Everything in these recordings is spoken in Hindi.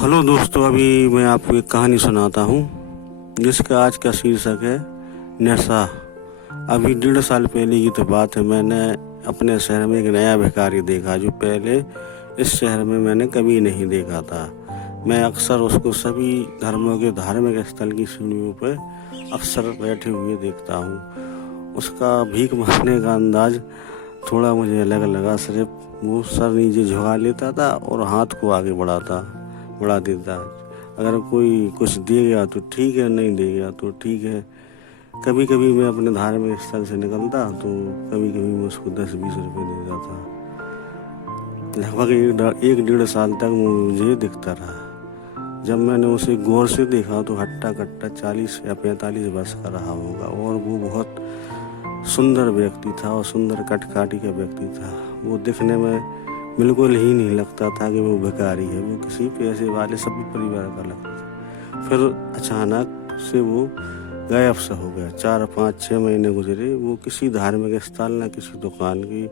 हेलो दोस्तों, अभी मैं आपको एक कहानी सुनाता हूँ जिसका आज का शीर्षक है नशा। अभी 1.5 साल पहले की तो बात है। मैंने अपने शहर में एक नया भिखारी देखा जो पहले इस शहर में मैंने कभी नहीं देखा था। मैं अक्सर उसको सभी धर्मों के धार्मिक स्थल की सीढ़ियों पर अक्सर बैठे हुए देखता हूँ। उसका भीख मांगने का अंदाज थोड़ा मुझे अलग लगा। सिर्फ वो सर नीचे झुका लेता था और हाथ को आगे बढ़ा देता। अगर कोई कुछ दे गया तो ठीक है, नहीं दे गया तो ठीक है। कभी कभी मैं अपने धार्मिक स्थल से निकलता तो कभी कभी मैं उसको 10-20 रुपये दे देता था। लगभग 1-1.5 साल तक मुझे दिखता रहा। जब मैंने उसे गौर से देखा तो हट्टा कट्टा 40 या 45 वर्ष का रहा होगा और वो बहुत सुंदर व्यक्ति था और सुंदर कटकाठी का व्यक्ति था। वो दिखने में बिल्कुल ही नहीं लगता था कि वो भिखारी है। वो किसी पैसे वाले सभी परिवार का लगता था। फिर अचानक से वो गायब सा हो गया। 4-5-6 महीने गुजरे। वो किसी धार्मिक स्थल न किसी दुकान की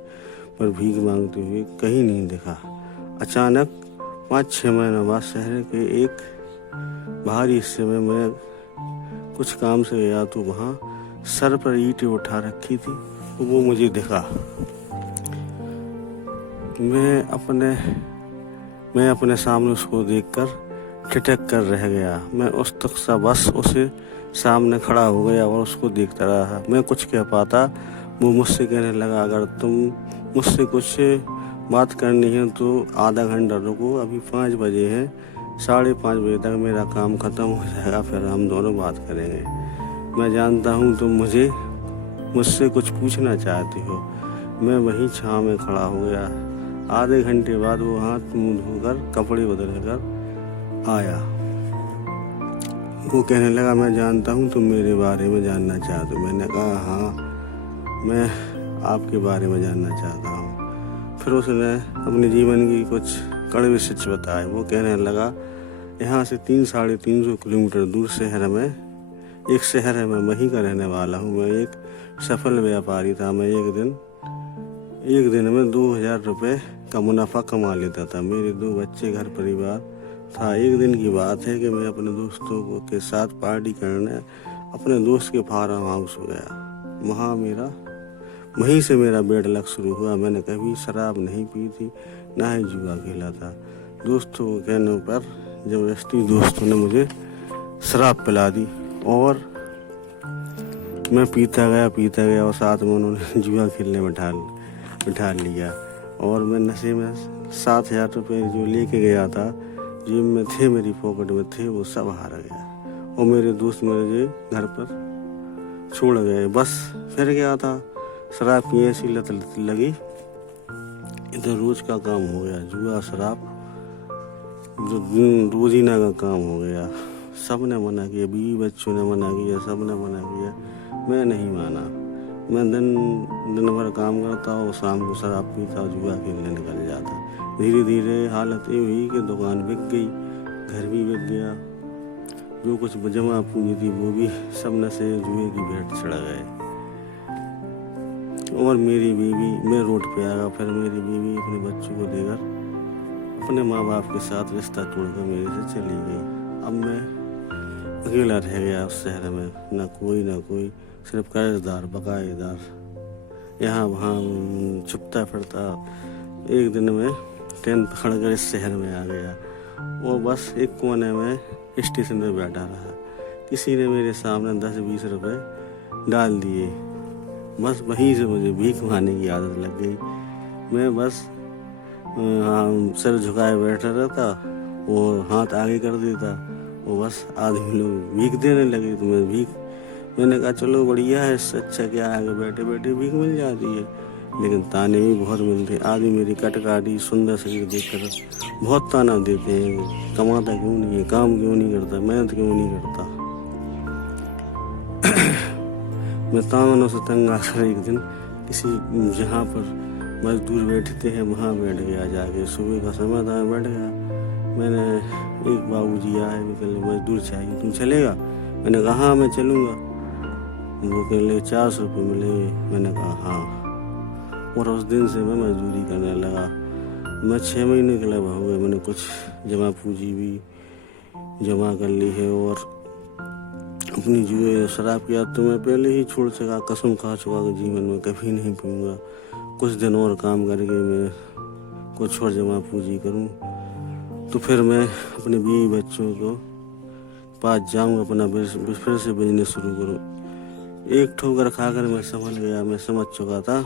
पर भीख मांगते हुए कहीं नहीं दिखा। अचानक 5-6 महीने बाद शहर के एक बाहरी हिस्से में मैं कुछ काम से गया तो वहाँ सर पर ईंटें उठा रखी थी। तो वो मुझे दिखा। मैं अपने सामने उसको देखकर ठिठक कर रह गया। मैं उस तक सा बस उसे सामने खड़ा हो गया और उसको देखता रहा। मैं कुछ कह पाता। वो मुझसे कहने लगा, अगर तुम मुझसे कुछ बात करनी है तो आधा घंटा रुको, अभी 5 बजे हैं, 5:30 बजे तक मेरा काम खत्म हो जाएगा, फिर हम दोनों बात करेंगे। मैं जानता हूँ तुम मुझसे कुछ पूछना चाहती हो। मैं वहीं छाँव में खड़ा हो गया। आधे घंटे बाद वो हाथ मुंह धोकर कपड़े बदल कर आया। वो कहने लगा, मैं जानता हूँ तुम मेरे बारे में जानना चाहते हो। मैंने कहा, हाँ, मैं आपके बारे में जानना चाहता हूँ। फिर उसने अपने जीवन की कुछ कड़वे सच बताए। वो कहने लगा, यहाँ से 300-350 किलोमीटर दूर एक शहर है, मैं वहीं का रहने वाला हूँ। मैं एक सफल व्यापारी था। मैं एक दिन में 2000 रुपये का मुनाफा कमा लेता था। मेरे 2 बच्चे, घर परिवार था। एक दिन की बात है कि मैं अपने दोस्तों के साथ पार्टी करने अपने दोस्त के फार्म हाउस हो गया। वहीं से मेरा बैड लक शुरू हुआ। मैंने कभी शराब नहीं पी थी, ना ही जुआ खेला था। दोस्तों के कहने पर जबरदस्ती दोस्तों ने मुझे शराब पिला दी और मैं पीता गया और साथ में उन्होंने जुआ खेलने में बिठा लिया। और मैं नशे में 7,000 रुपये जो लेके गया था, जेब में थे, मेरी पॉकेट में थे, वो सब हार गया। और मेरे दोस्त मेरे घर पर छोड़ गए। बस फिर गया था। शराब की ऐसी लत लगी, इधर रोज का काम हो गया। जुआ शराब जो रोजीना का काम हो गया। सब ने मना किया, बीवी बच्चों ने मना किया, सब ने मना किया। मैं नहीं माना। मैं दिन भर काम करता और शाम को शराब पीता और जुआ खेलने निकल जाता। धीरे धीरे हालत ये हुई कि दुकान बिक गई, घर भी बिक गया। जो कुछ जमा पूंजी थी वो भी सब नशे जुए की भेंट चढ़ गए। और मेरी बीवी, मैं रोड पे आ गया। फिर मेरी बीवी अपने बच्चों को देकर अपने माँ बाप के साथ रिश्ता तोड़कर मेरे से चली गई। अब मैं अकेला रह गया उस शहर में। ना कोई, सिर्फ कर्जदार, बकायेदार, यहाँ वहाँ छुपता फिरता। एक दिन में ट्रेन पकड़कर इस शहर में आ गया और बस एक कोने में स्टेशन पे बैठा रहा। किसी ने मेरे सामने 10-20 रुपये डाल दिए। बस वहीं से मुझे भीख मांगने की आदत लग गई। मैं बस सर झुकाए बैठा रहता, वो हाथ आगे कर देता, वो बस आदमी लोग भीख देने लगे तो मैंने कहा, चलो बढ़िया है, इससे अच्छा क्या आगे बैठे बैठे भीख मिल जाती है। लेकिन ताने भी बहुत मिलते। आदमी मेरी कटकाठी सुंदर शरीर देखकर बहुत ताना देते हैं। कमाता क्यों नहीं है, काम क्यों नहीं करता, मेहनत क्यों नहीं करता। मैं तानों से तंग आकर एक दिन किसी जहाँ पर मजदूर बैठते हैं वहाँ बैठ गया जाके। सुबह का समय था, मैं बैठ गया। मैंने एक बाबूजी आए, मजदूर चाहिए, तुम चलेगा? मैंने कहा, हाँ मैं चलूँगा। वो कहने लगे 400 रुपये मिलेंगे। मैंने कहा हाँ। और उस दिन से मैं मजदूरी करने लगा। मैं 6 महीने के लगभग हो गए, मैंने कुछ जमा पूंजी भी जमा कर ली है और अपनी जो शराब की आदत तो मैं पहले ही छोड़ चुका, कसम खा चुका कि जीवन में कभी नहीं पीऊँगा। कुछ दिन और काम करके मैं कुछ और जमा पूंजी करूँ तो फिर मैं अपने बीवी बच्चों को पास जाऊँ, अपना फिर से बिजनेस शुरू करूँ। एक ठोकर खाकर मैं संभल गया। मैं समझ चुका था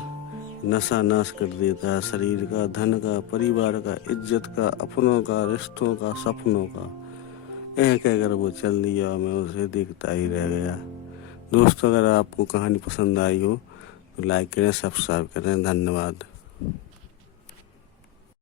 नशा नाश कर देता है शरीर का, धन का, परिवार का, इज्जत का, अपनों का, रिश्तों का, सपनों का। कहकर वो चल दिया, मैं उसे देखता ही रह गया। दोस्तों, अगर आपको कहानी पसंद आई हो तो लाइक करें, सब्सक्राइब करें। धन्यवाद।